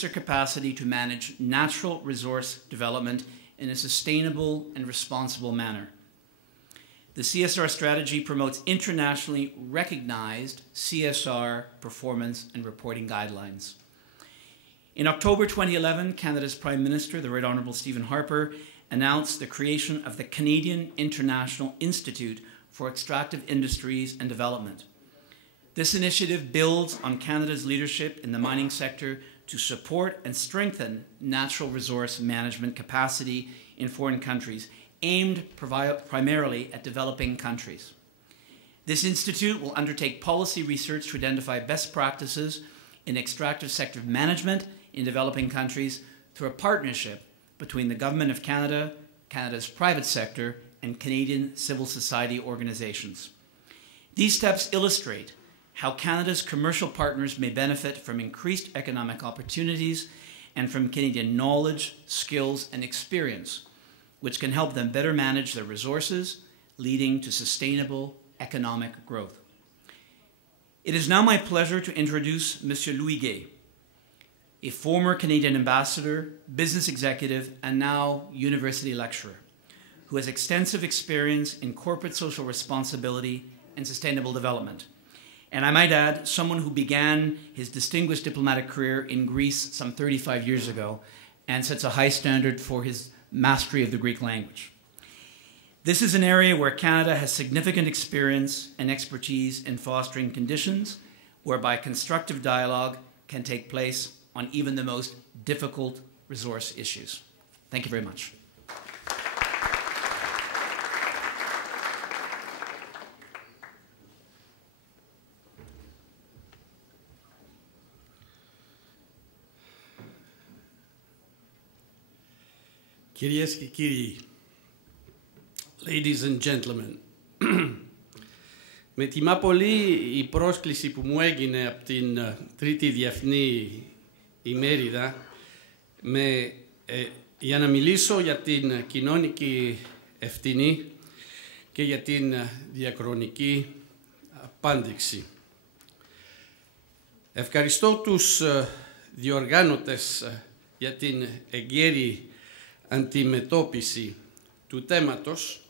their capacity to manage natural resource development in a sustainable and responsible manner. The CSR strategy promotes internationally recognized CSR performance and reporting guidelines. In October 2011, Canada's Prime Minister, the Right Honourable Stephen Harper, announced the creation of the Canadian International Institute for Extractive Industries and Development. This initiative builds on Canada's leadership in the mining sector to support and strengthen natural resource management capacity in foreign countries, aimed primarily at developing countries. This institute will undertake policy research to identify best practices in extractive sector management in developing countries through a partnership between the Government of Canada, Canada's private sector, and Canadian civil society organizations. These steps illustrate how Canada's commercial partners may benefit from increased economic opportunities and from Canadian knowledge, skills, and experience, which can help them better manage their resources, leading to sustainable economic growth. It is now my pleasure to introduce Monsieur Louis Guay, a former Canadian ambassador, business executive, and now university lecturer, who has extensive experience in corporate social responsibility and sustainable development. And I might add, someone who began his distinguished diplomatic career in Greece some 35 years ago and sets a high standard for his mastery of the Greek language. This is an area where Canada has significant experience and expertise in fostering conditions whereby constructive dialogue can take place on even the most difficult resource issues. Thank you very much. Κυρίες και κύριοι, ladies and gentlemen, με τιμά πολύ η πρόσκληση που μου έγινε από την Τρίτη Διεθνή ημέριδα για να μιλήσω για την κοινωνική ευθύνη και για την διαχρονική απάντηση. Ευχαριστώ τους διοργάνωτες για την εγκαίρη αντιμετώπιση του θέματος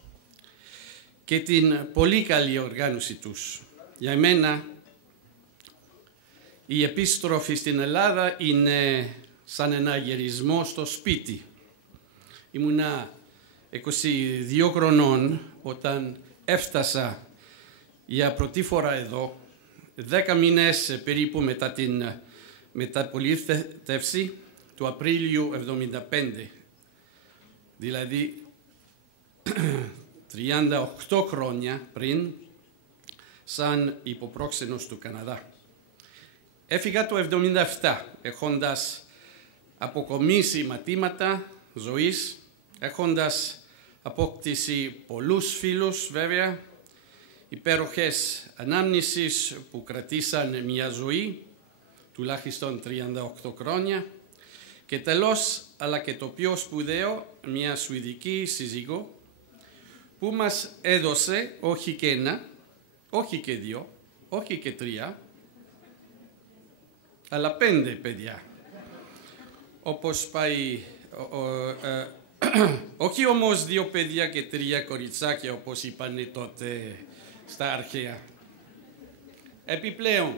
και την πολύ καλή οργάνωση τους. Για εμένα, η επιστροφή στην Ελλάδα είναι σαν ένα γυρισμό στο σπίτι. Ήμουνα 22 χρονών όταν έφτασα για πρώτη φορά εδώ, 10 μήνες περίπου μετά την μεταπολίτευση του Απρίλιου 1975. Δηλαδή 38 χρόνια πριν, σαν υποπρόξενος του Καναδά. Έφυγα το 1977, έχοντας αποκομίσει μαθήματα ζωής, έχοντας απόκτηση πολλούς φίλους βέβαια, υπέροχες ανάμνησεις που κρατήσαν μια ζωή, τουλάχιστον 38 χρόνια, και τέλος, αλλά και το πιο σπουδαίο, μια σουηδική σύζυγο, που μας έδωσε όχι και ένα, όχι και δύο, όχι και τρία, αλλά 5 παιδιά. Όπως πάει, όχι όμως 2 παιδιά και 3 κοριτσάκια, όπως είπανε τότε στα αρχαία. Επιπλέον,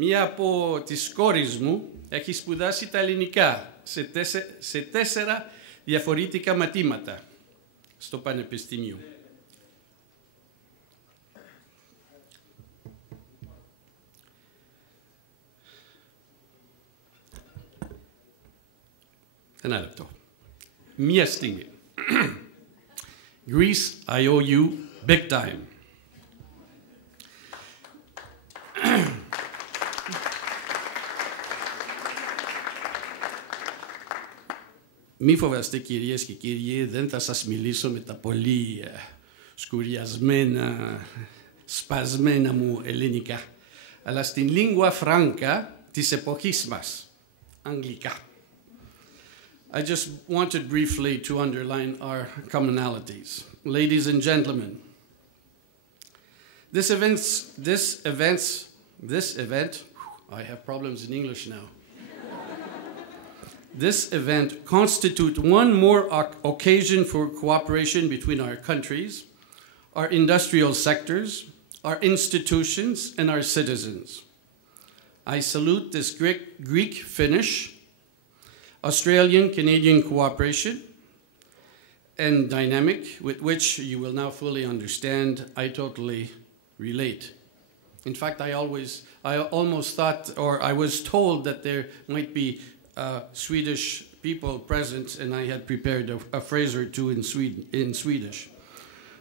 μία από τις κόρες μου έχει σπουδάσει τα ελληνικά σε 4 διαφορετικά μαθήματα στο Πανεπιστήμιο. Ένα λεπτό. Μία στιγμή. Greece, I owe you big time. Μη φοβάστε κυρίες και κύριοι, δεν θα σας μιλήσω με τα πολύ σκουριασμένα, σπασμένα μου ελληνικά, αλλά στην lingua franca της εποχής μας, αγγλικά. I just wanted briefly to underline our commonalities. Ladies and gentlemen, this event I have problems in English now. This event constitutes one more occasion for cooperation between our countries, our industrial sectors, our institutions, and our citizens. I salute this Greek-Finnish, Australian-Canadian cooperation and dynamic with which you will now fully understand I totally relate. In fact, I almost thought, or I was told that there might be Swedish people present, and I had prepared a phrase or two in Swedish.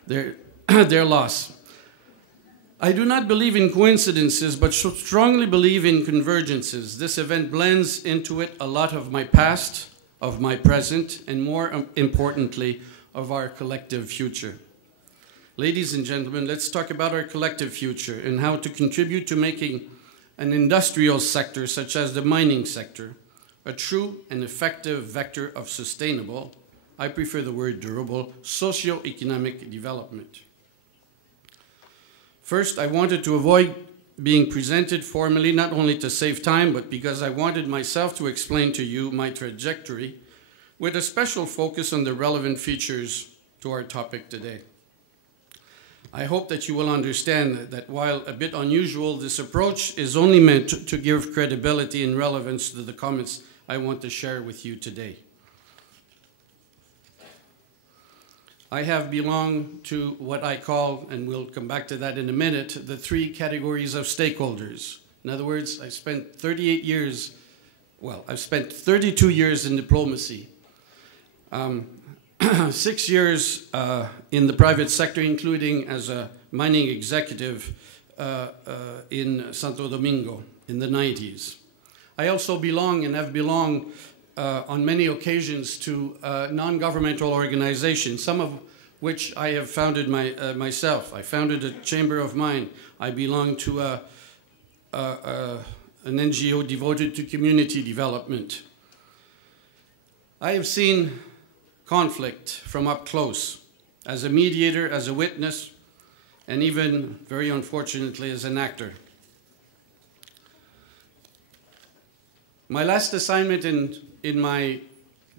Their loss. I do not believe in coincidences, but strongly believe in convergences. This event blends into it a lot of my past, of my present, and more importantly, of our collective future. Ladies and gentlemen, let's talk about our collective future and how to contribute to making an industrial sector, such as the mining sector, a true and effective vector of sustainable, I prefer the word durable, socio-economic development. First, I wanted to avoid being presented formally, not only to save time, but because I wanted myself to explain to you my trajectory with a special focus on the relevant features to our topic today. I hope that you will understand that while a bit unusual, this approach is only meant to give credibility and relevance to the comments I want to share with you today. I have belonged to what I call, and we'll come back to that in a minute, the three categories of stakeholders. In other words, I spent 38 years, well, I've spent 32 years in diplomacy, 6 years in the private sector, including as a mining executive in Santo Domingo in the 90s. I also belong and have belonged on many occasions to non-governmental organizations, some of which I have founded myself. I founded a Chamber of Mine. I belong to an NGO devoted to community development. I have seen conflict from up close, as a mediator, as a witness, and even, very unfortunately, as an actor. My last assignment in my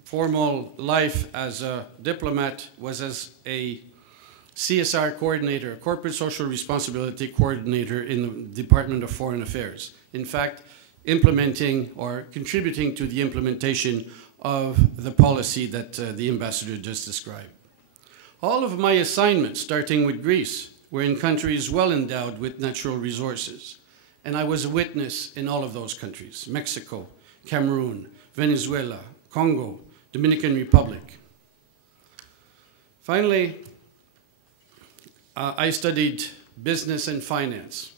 formal life as a diplomat was as a CSR coordinator, corporate social responsibility coordinator in the Department of Foreign Affairs. In fact, implementing or contributing to the implementation of the policy that the ambassador just described. All of my assignments, starting with Greece, were in countries well endowed with natural resources. And I was a witness in all of those countries: Mexico, Cameroon, Venezuela, Congo, Dominican Republic. Finally, I studied business and finance.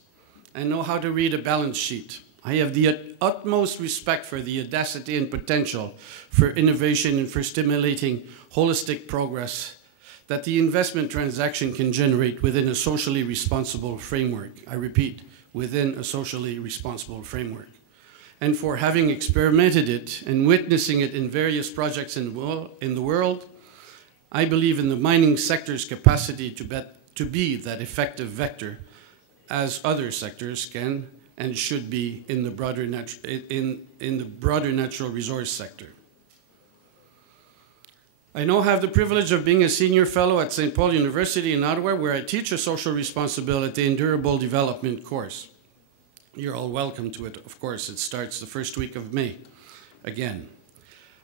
I know how to read a balance sheet. I have the utmost respect for the audacity and potential for innovation and for stimulating holistic progress that the investment transaction can generate within a socially responsible framework. I repeat, within a socially responsible framework. And for having experimented it and witnessing it in various projects in the world, I believe in the mining sector's capacity to be that effective vector, as other sectors can and should be in the broader natural resource sector. I now have the privilege of being a senior fellow at St. Paul University in Ottawa, where I teach a social responsibility and durable development course. You're all welcome to it, of course. It starts the first week of May, again.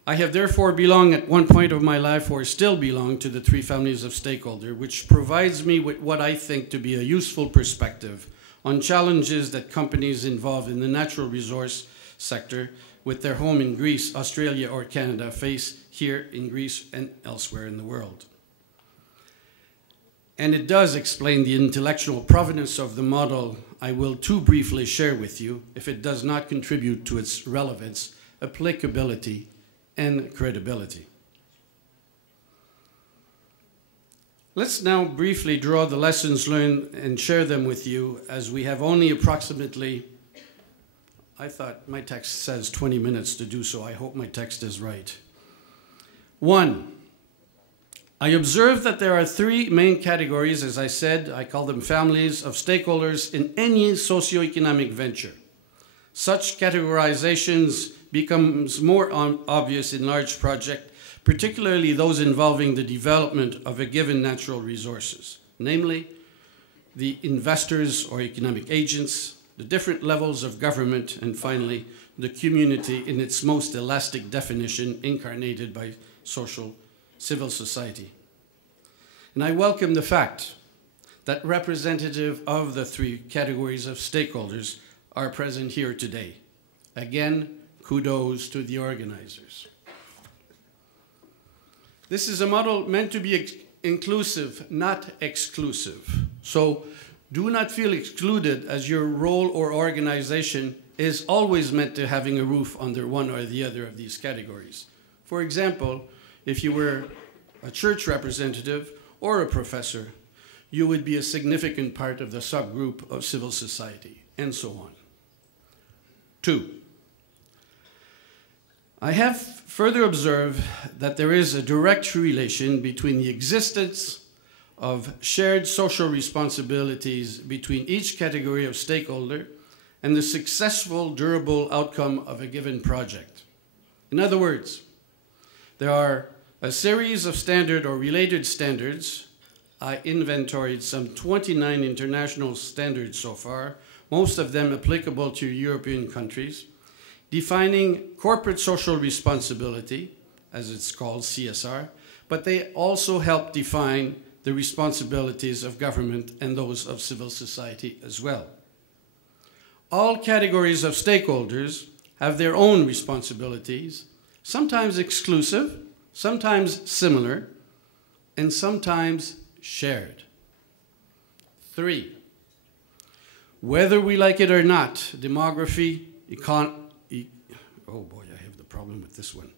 I have therefore belonged at one point of my life, or still belong, to the three families of stakeholder, which provides me with what I think to be a useful perspective on challenges that companies involved in the natural resource sector with their home in Greece, Australia, or Canada face here in Greece and elsewhere in the world. And it does explain the intellectual provenance of the model I will too briefly share with you, if it does not contribute to its relevance, applicability, and credibility. Let's now briefly draw the lessons learned and share them with you, as we have only approximately, I thought my text says 20 minutes to do so. I hope my text is right. 1. I observe that there are three main categories, as I said, I call them families of stakeholders in any socioeconomic venture. Such categorizations becomes more obvious in large projects, particularly those involving the development of a given natural resources, namely the investors or economic agents, the different levels of government, and finally, the community in its most elastic definition incarnated by civil society. And I welcome the fact that representatives of the three categories of stakeholders are present here today. Again, kudos to the organizers. This is a model meant to be inclusive, not exclusive. So do not feel excluded, as your role or organization is always meant to having a roof under one or the other of these categories. For example, if you were a church representative or a professor, you would be a significant part of the subgroup of civil society, and so on. 2. I have further observed that there is a direct relation between the existence of shared social responsibilities between each category of stakeholder and the successful, durable outcome of a given project. In other words, there are a series of standard or related standards. I inventoried some 29 international standards so far, most of them applicable to European countries, defining corporate social responsibility, as it's called, CSR, but they also help define the responsibilities of government and those of civil society as well. All categories of stakeholders have their own responsibilities, sometimes exclusive, sometimes similar, and sometimes shared. 3. Whether we like it or not, demography, oh boy, I have the problem with this one.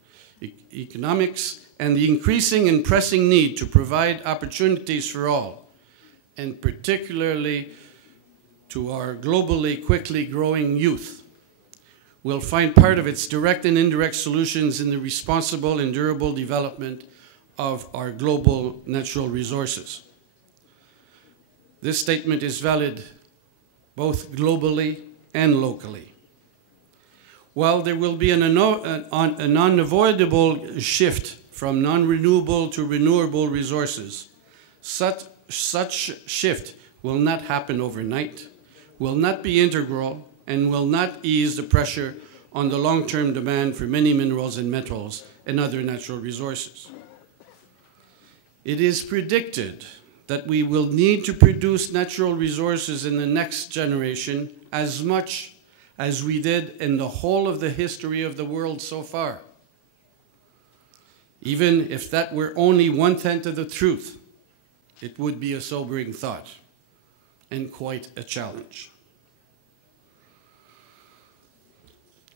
Economics and the increasing and pressing need to provide opportunities for all, and particularly to our globally quickly growing youth, will find part of its direct and indirect solutions in the responsible and durable development of our global natural resources. This statement is valid both globally and locally. While there will be an unavoidable shift from non-renewable to renewable resources, such shift will not happen overnight, will not be integral, and will not ease the pressure on the long-term demand for many minerals and metals and other natural resources. It is predicted that we will need to produce natural resources in the next generation as much as we did in the whole of the history of the world so far. Even if that were only 1/10 of the truth, it would be a sobering thought and quite a challenge.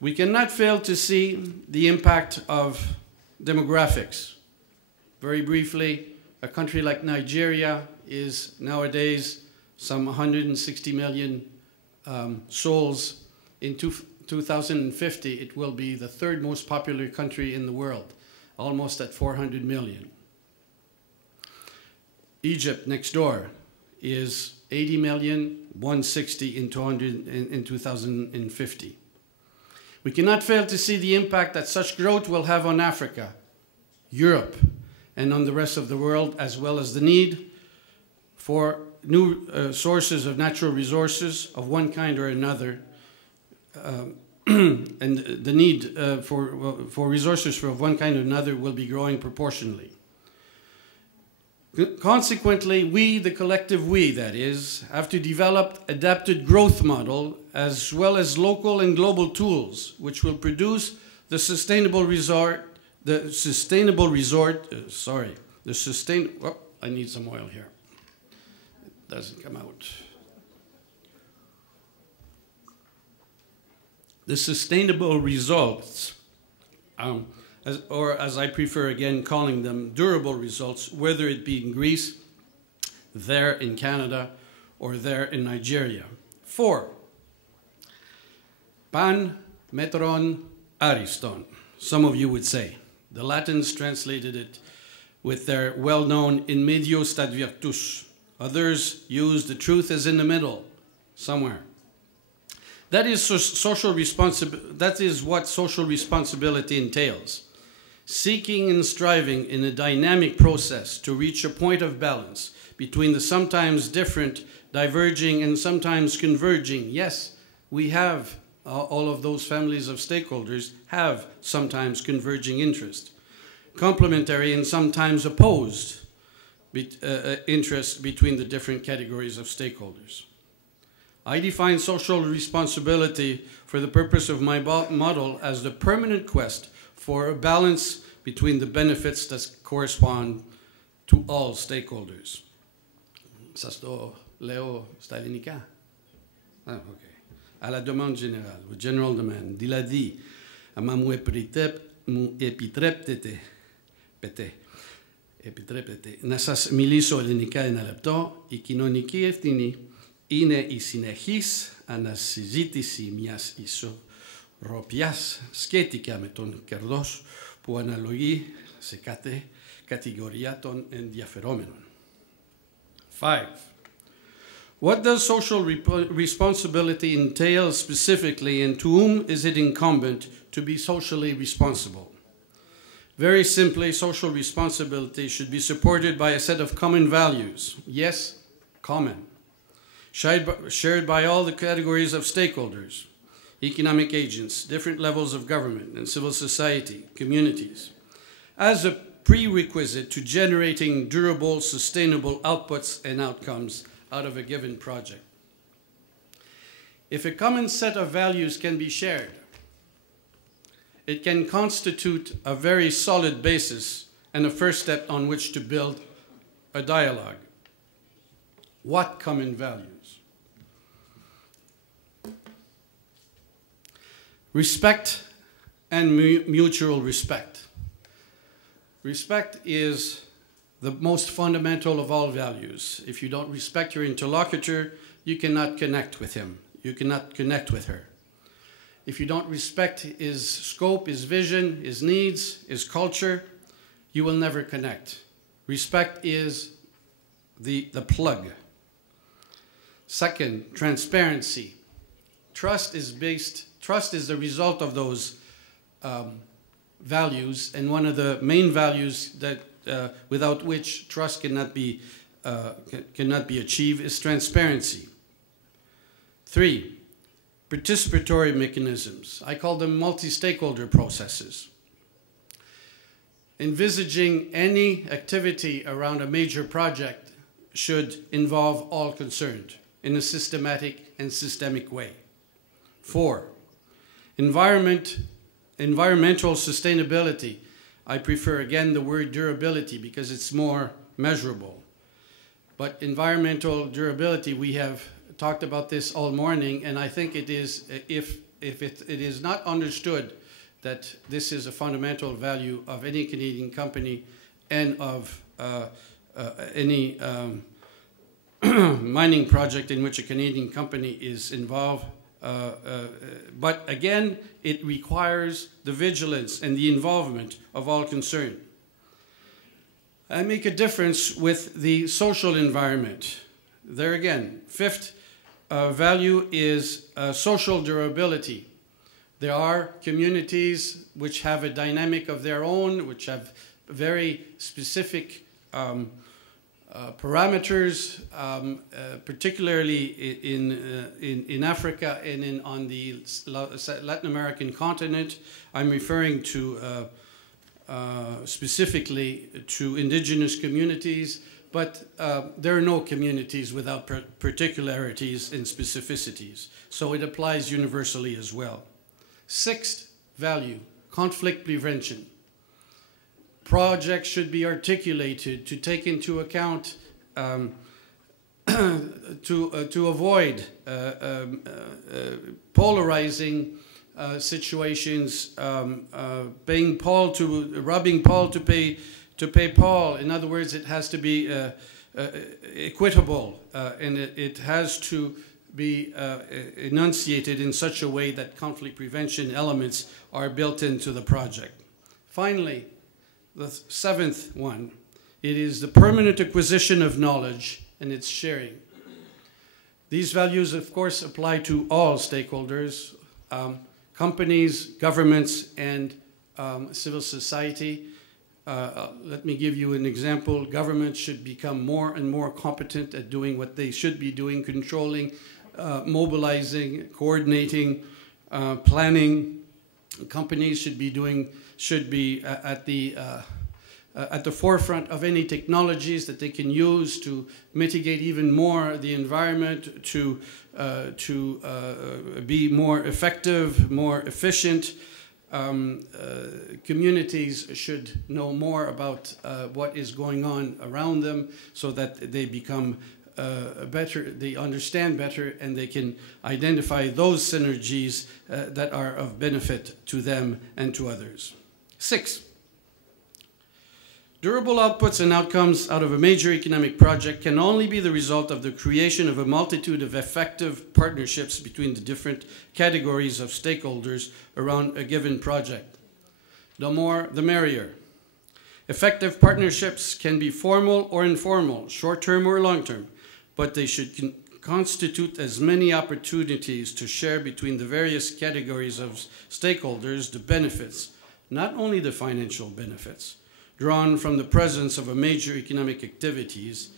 We cannot fail to see the impact of demographics. Very briefly, a country like Nigeria is nowadays some 160 million souls. In 2050, it will be the third most popular country in the world, almost at 400 million. Egypt, next door, is 80 million, 160 in 2050. We cannot fail to see the impact that such growth will have on Africa, Europe, and on the rest of the world, as well as the need for new sources of natural resources of one kind or another, and the need for resources of one kind or another will be growing proportionally. Consequently, we, the collective we, that is, have to develop adapted growth model as well as local and global tools which will produce the sustainable I need some oil here. It doesn't come out. The sustainable results, as I prefer again calling them, durable results, whether it be in Greece, there in Canada, or there in Nigeria. 4. Pan metron ariston, some of you would say. The Latins translated it with their well-known in medio stat virtus. Others use the truth is in the middle, somewhere. That is what social responsibility entails. Seeking and striving in a dynamic process to reach a point of balance between the sometimes different, diverging, and sometimes converging. Yes, we have, all of those families of stakeholders have sometimes converging interests, complementary and sometimes opposed interests between the different categories of stakeholders. I define social responsibility for the purpose of my model as the permanent quest for a balance between the benefits that correspond to all stakeholders. Ça sto leo sta Hellenica. Ah, ok. À la demande générale, the general demand, diladi, amamu epitreptete, να σας μιλήσω ελληνικά ένα λεπτό. Η κοινωνική ευθύνη είναι η συνεχής ανασυζήτηση μιας ισορροπίας σχετικά με τον κερδός που αναλογεί σε κάθε κατηγορία των ενδιαφερόμενων. 5. What does social responsibility entail specifically, and to whom is it incumbent to be socially responsible? Very simply, social responsibility should be supported by a set of common values. Yes, common. Shared by all the categories of stakeholders, economic agents, different levels of government and civil society, communities, as a prerequisite to generating durable, sustainable outputs and outcomes out of a given project. If a common set of values can be shared, it can constitute a very solid basis and a first step on which to build a dialogue. What common values? Respect and mutual respect. Respect is the most fundamental of all values. If you don't respect your interlocutor, you cannot connect with him. You cannot connect with her. If you don't respect his scope, his vision, his needs, his culture, you will never connect. Respect is the plug. Second, transparency. Trust is the result of those values, and one of the main values that without which trust cannot be achieved is transparency. 3, participatory mechanisms. I call them multi-stakeholder processes. Envisaging any activity around a major project should involve all concerned in a systematic and systemic way. 4, environmental sustainability. I prefer again the word durability because it's more measurable. But environmental durability, we have talked about this all morning, and I think it is, if it is not understood that this is a fundamental value of any Canadian company and of any mining project in which a Canadian company is involved. But again, it requires the vigilance and the involvement of all concerned. I make a difference with the social environment. There again, 5th value is social durability. There are communities which have a dynamic of their own, which have very specific parameters, particularly in Africa and on the Latin American continent. I'm referring to specifically to indigenous communities, but there are no communities without particularities and specificities. So it applies universally as well. 6th value, conflict prevention. Projects should be articulated to take into account, to avoid polarizing situations, robbing Paul to pay Paul. In other words, it has to be equitable, and it has to be enunciated in such a way that conflict prevention elements are built into the project. Finally, the 7th one, it is the permanent acquisition of knowledge and its sharing. These values, of course, apply to all stakeholders, companies, governments, and civil society. Let me give you an example. Governments should become more and more competent at doing what they should be doing, controlling, mobilizing, coordinating, planning. Companies should be at the forefront of any technologies that they can use to mitigate even more the environment, to be more effective, more efficient. Communities should know more about what is going on around them so that they become better, they understand better, and they can identify those synergies that are of benefit to them and to others. 6. Durable outputs and outcomes out of a major economic project can only be the result of the creation of a multitude of effective partnerships between the different categories of stakeholders around a given project. The more, the merrier. Effective partnerships can be formal or informal, short-term or long-term, but they should constitute as many opportunities to share between the various categories of stakeholders the benefits, not only the financial benefits, drawn from the presence of a major economic activities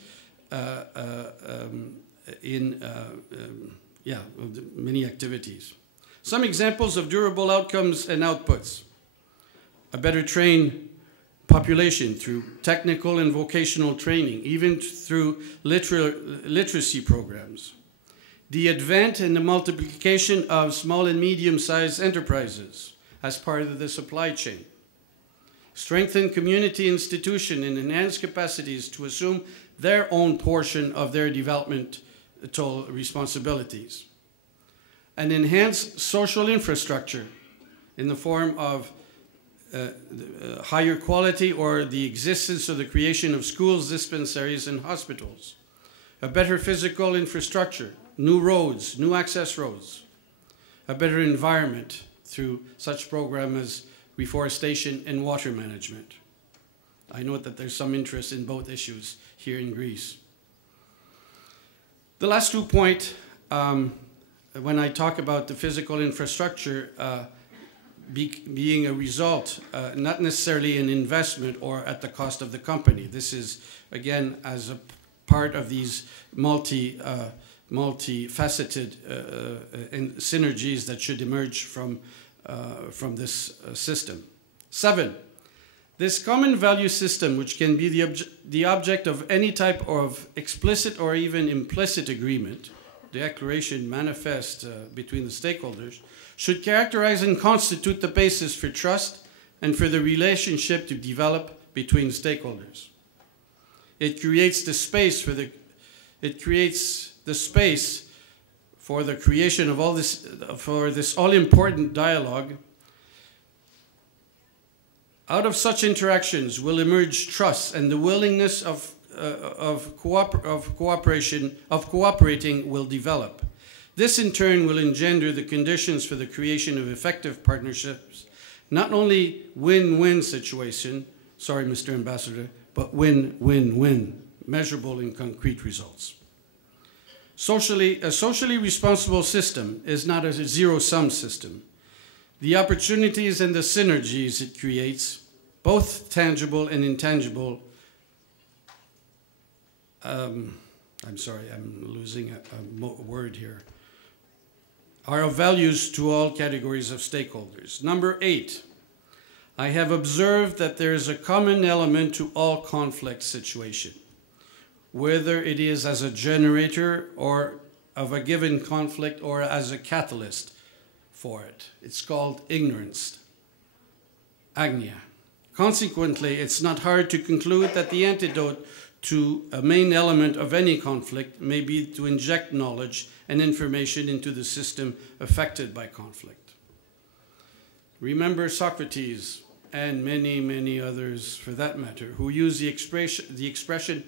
many activities. Some examples of durable outcomes and outputs. A better trained population through technical and vocational training, even through literacy programs. The advent and the multiplication of small and medium-sized enterprises as part of the supply chain. Strengthen community institutions and enhance capacities to assume their own portion of their developmental responsibilities. And enhance social infrastructure in the form of higher quality or the existence or the creation of schools, dispensaries, and hospitals. A better physical infrastructure, new roads, new access roads. A better environment through such programs as reforestation and water management. I note that there's some interest in both issues here in Greece. The last 2 points, when I talk about the physical infrastructure being a result, not necessarily an investment or at the cost of the company. This is, again, as a part of these multifaceted synergies that should emerge from this system. 7, this common value system, which can be the object of any type of explicit or even implicit agreement, declaration manifest between the stakeholders, should characterize and constitute the basis for trust and for the relationship to develop between stakeholders. It creates the space for the creation of all this, for this all-important dialogue. Out of such interactions will emerge trust, and the willingness of cooperating will develop. This in turn will engender the conditions for the creation of effective partnerships, not only win-win situation, sorry Mr. Ambassador, but win-win-win, measurable in concrete results. A socially responsible system is not a zero-sum system. The opportunities and the synergies it creates, both tangible and intangible, I'm sorry, I'm losing a word here, are of values to all categories of stakeholders. Number 8, I have observed that there is a common element to all conflict situation, whether it is as a generator or of a given conflict or as a catalyst for it. It's called ignorance, agnia. Consequently, it's not hard to conclude that the antidote to a main element of any conflict may be to inject knowledge and information into the system affected by conflict. Remember Socrates and many, many others for that matter, who used the expression